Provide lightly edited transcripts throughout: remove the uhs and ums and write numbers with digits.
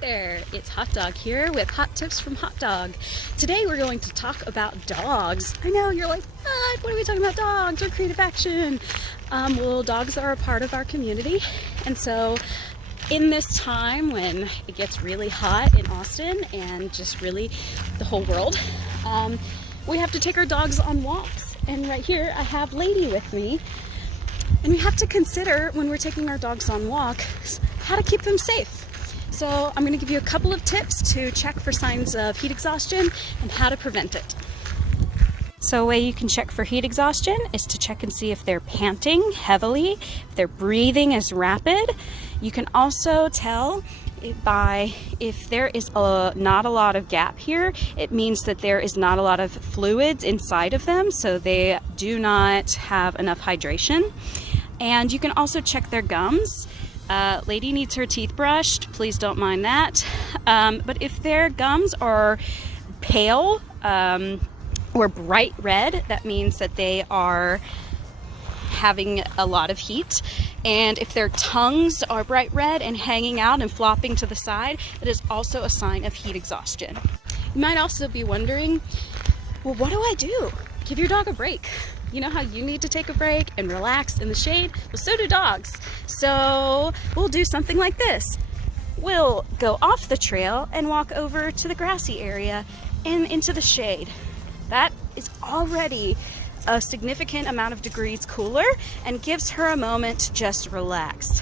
there, it's Hot Dog here with Hot Tips from Hot Dog. Today we're going to talk about dogs. I know, you're like, what are we talking about, dogs or creative action? Well, dogs are a part of our community, and so in this time when it gets really hot in Austin and just really the whole world, we have to take our dogs on walks. And right here I have Lady with me, and we have to consider when we're taking our dogs on walks how to keep them safe. So I'm going to give you a couple of tips to check for signs of heat exhaustion and how to prevent it. So a way you can check for heat exhaustion is to check and see if they're panting heavily, if their breathing is rapid. You can also tell by if there is not a lot of gap here, it means that there is not a lot of fluids inside of them, so they do not have enough hydration. And you can also check their gums. Lady needs her teeth brushed, please don't mind that. But if their gums are pale or bright red, that means that they are having a lot of heat. And if their tongues are bright red and hanging out and flopping to the side, that is also a sign of heat exhaustion. You might also be wondering, well, what do I do? Give your dog a break. You know how you need to take a break and relax in the shade? Well, so do dogs. So we'll do something like this. We'll go off the trail and walk over to the grassy area and into the shade. That is already a significant amount of degrees cooler and gives her a moment to just relax.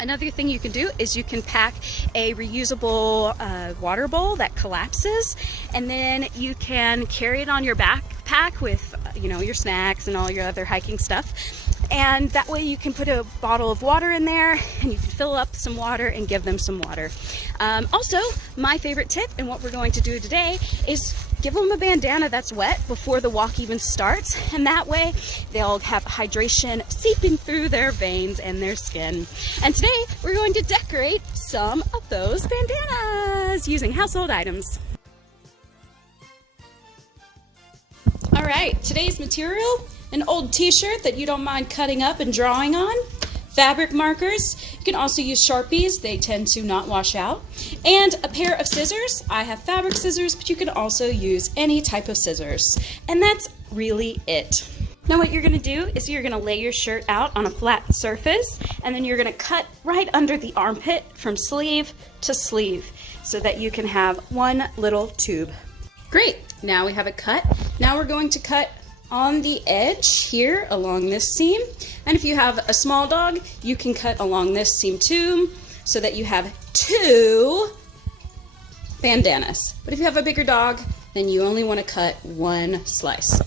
Another thing you can do is you can pack a reusable water bowl that collapses, and then you can carry it on your backpack with your snacks and all your other hiking stuff. And that way you can put a bottle of water in there and you can fill up some water and give them some water. Also, my favorite tip and what we're going to do today is give them a bandana that's wet before the walk even starts, and that way they'll have hydration seeping through their veins and their skin. And today we're going to decorate some of those bandanas using household items. All right, today's material: an old t-shirt that you don't mind cutting up and drawing on, fabric markers, you can also use Sharpies, they tend to not wash out, and a pair of scissors. I have fabric scissors, but you can also use any type of scissors. And that's really it. Now what you're gonna do is you're gonna lay your shirt out on a flat surface, and then you're gonna cut right under the armpit from sleeve to sleeve so that you can have one little tube. Great, now we have it cut. Now we're going to cut on the edge here along this seam, and if you have a small dog you can cut along this seam too, so that you have two bandanas. But if you have a bigger dog, then you only want to cut one slice.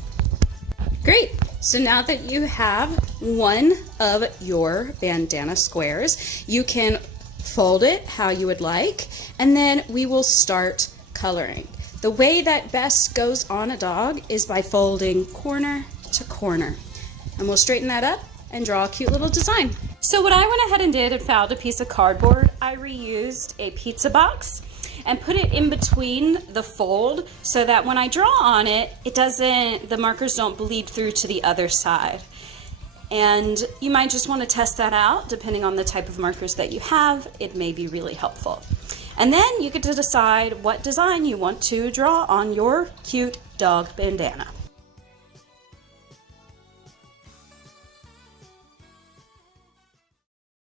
Great, so now that you have one of your bandana squares, you can fold it how you would like, and then we will start coloring. The way that best goes on a dog is by folding corner to corner. And we'll straighten that up and draw a cute little design. So what I went ahead and did and found a piece of cardboard, I reused a pizza box and put it in between the fold so that when I draw on it, the markers don't bleed through to the other side. And you might just want to test that out depending on the type of markers that you have. It may be really helpful. And then you get to decide what design you want to draw on your cute dog bandana.